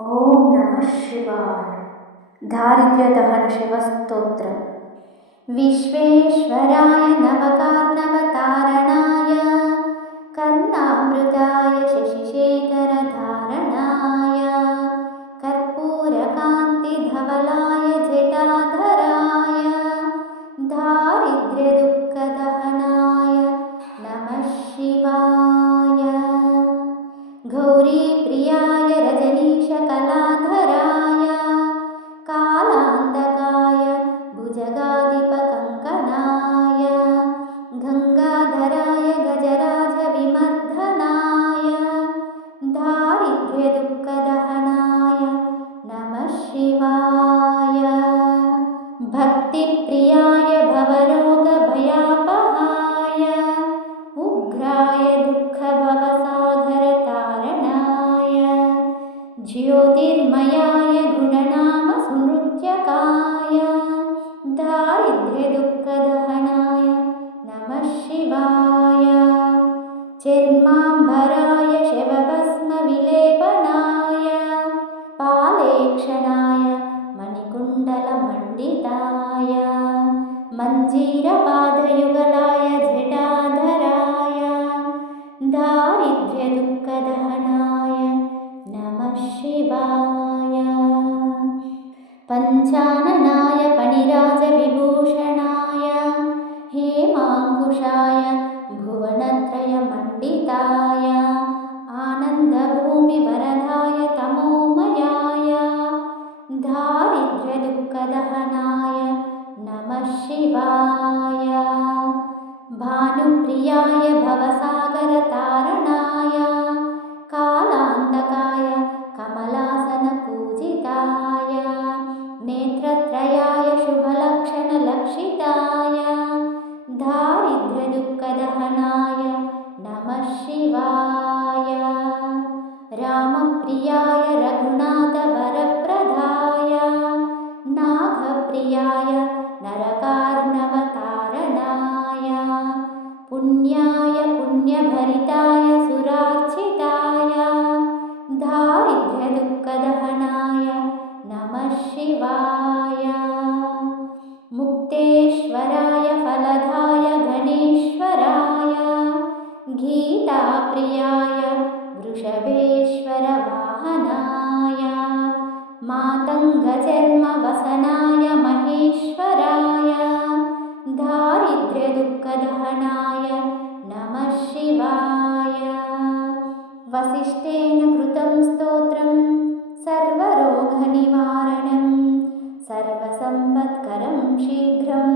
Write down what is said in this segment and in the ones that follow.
ఓం నమ శివాయ. దారిద్ర్యదహన శివస్తోత్రం. విశ్వేశ్వరాయ నవకార్ణవతారణాయ కర్ణామృతాయ శశిశేఖరధారణాయ కర్పూరకాంతిధవలాయ జటాధరాయ దారిద్ర్యదుఃఖదహనాయ నమః శివాయ. గౌరీప్రియాయ రజనీశకలాధరాయ కాలాంతకాయ భుజగాధిపకంకణాయ గంగాధరాయ గజరాజవిమర్దనాయ దారిద్ర్యదుఃఖదహనాయ నమః శివాయ. భక్తిప్రియాయ భవరోగభయాపహాయ ఉగ్రాయ దుఃఖభవసాగరతారణాయ జ్యోతిర్మయాయ గుణనామస్మృత్యకాయ దారిద్ర్యదుఃఖదహనాయ నమః శివాయ. చర్మాంబరాయ శవభస్మవిలేపనాయ పాలేక్షణాయ మణికుండలమండితాయ మంజీరపాదయుగలాయ జటాధరాయ దారిద్ర్యదుఃఖదహనాయ నమః శివాయ. పంచాననాయ ఫణిరాజవిభూషణాయ హేమాంకుశాయ భువనత్రయమండితాయ ఆనందభూమివరదాయ తమోమయాయ దారిద్ర్యదుఃఖదహనాయ నమః శివాయ. భానుప్రియాయ భవసాగరతారణాయ కాలాంతకాయ కమలాసనపూజితాయ నేత్రత్రయాయ శుభలక్షణలక్షితాయ దారిద్ర్యదుఃఖదహనాయ నమః శివాయ. రామప్రియాయ రఘునాథవరప్రదాయ నాగప్రియాయ నరకార్ణవతారణాయ పుణ్యాయ పుణ్యభరితాయ సురార్చితాయ దారిద్ర్యదుఃఖదహనాయ నమః శివాయ. ముక్తేశ్వరాయ ఫలదాయ గణేశ్వరాయ గీతాప్రియాయ వృషభేశ్వరవాహనాయ మాతంగచర్మవసనాయ మహేశ్వరాయ దారిద్ర్యదుఃఖదహనాయ నమః శివాయ. వసిష్ఠేన కృతం స్తోత్రం సర్వరోగనివారణం సర్వసంపత్కరం శీఘ్రం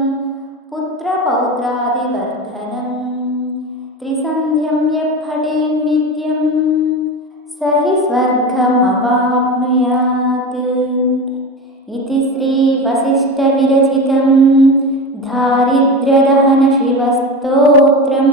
పుత్రపౌత్రాదివర్ధనం త్రిసంధ్యం యఃపఠేన్నిత్యం స హి స్వర్గమవాప్నుయాత్. ఇతి శ్రీ వసిష్ఠ విరచితం దారిద్ర్యదహన శివస్తోత్రం.